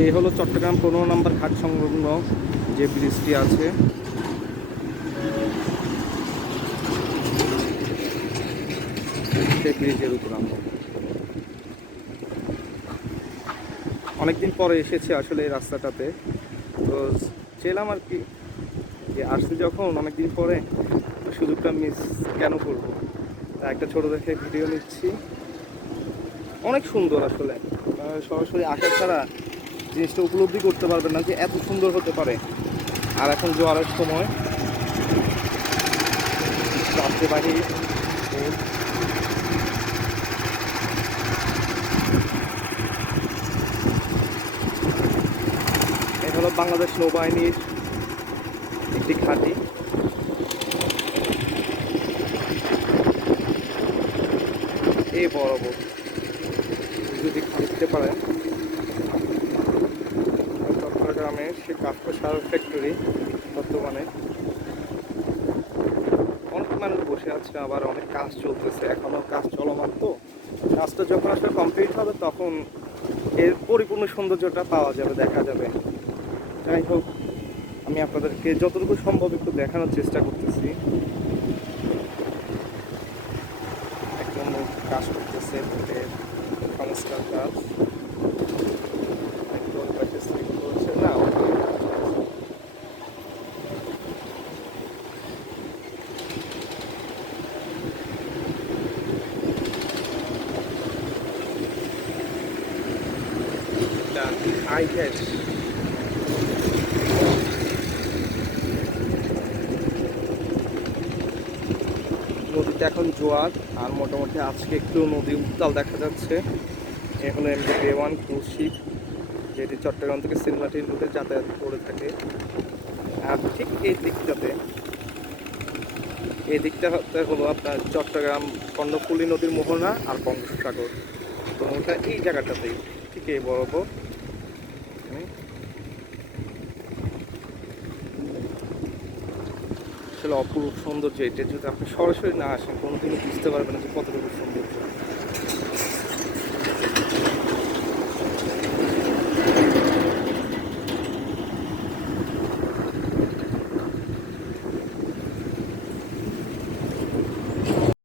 এই হলো চট্টগ্রাম 15 নম্বর ঘাট সংলগ্ন যে ব্রিজটি আছে। সেই ব্রিজের উপর আমরা অনেকদিন পরে এসেছি আসলে এই রাস্তাটাতে। তো চেলাম আর কি, যে আসছি যখন অনেকদিন পরে, সুযোগটা মিস কেন করবো। তা একটা ছোট দেখে ভিডিও নিচ্ছি। অনেক সুন্দর আসলে, সরাসরি আসা ছাড়া জিনিসটা উপলব্ধি করতে পারবেন না যে এত সুন্দর হতে পারে। আর এখন জোয়ারের সময় যাত্রীবাহী বোট, এই হলো বাংলাদেশ নৌবাহিনীর একটি ঘাঁটি। এই বড় বোট যদি দেখতে পারেন, চট্টগ্রামের সে কাপ্তা সার ফ্যাক্টরি। বর্তমানে অনেক মানুষ বসে আছে, আবার অনেক কাজ চলতেছে, এখনো কাজ চলমান। তো কাজটা যখন আসলে কমপ্লিট হবে তখন এর পরিপূর্ণ সৌন্দর্যটা পাওয়া যাবে, দেখা যাবে। যাই হোক, আমি আপনাদেরকে যতটুকু সম্ভব একটু দেখানোর চেষ্টা করতেছি। একদম কাজ করতেছে বোটের সংস্কার কাজ, একদম করছে না। আই গ্যাস নদীতে এখন জোয়ার, আর মোটামুটি আজকে একটু নদী উত্তাল দেখা যাচ্ছে। এ হলো MT-1 ক্রুজ শিপ, যেটি চট্টগ্রাম থেকে সিলমাটির রুটে যাতায়াত করে থাকে। আর ঠিক এই দিকটা হলো আপনার চট্টগ্রাম কর্ণফুলী নদীর মোহনা আর বঙ্গোপসাগর। তো ওটা এই জায়গাটাতেই, ঠিক এই বরাবর। আসলে অপূর্ব সৌন্দর্য এটা, যদি আপনি সরাসরি না আসেন কোনোদিনও বুঝতে পারবেন না যে কতটুকু সৌন্দর্য।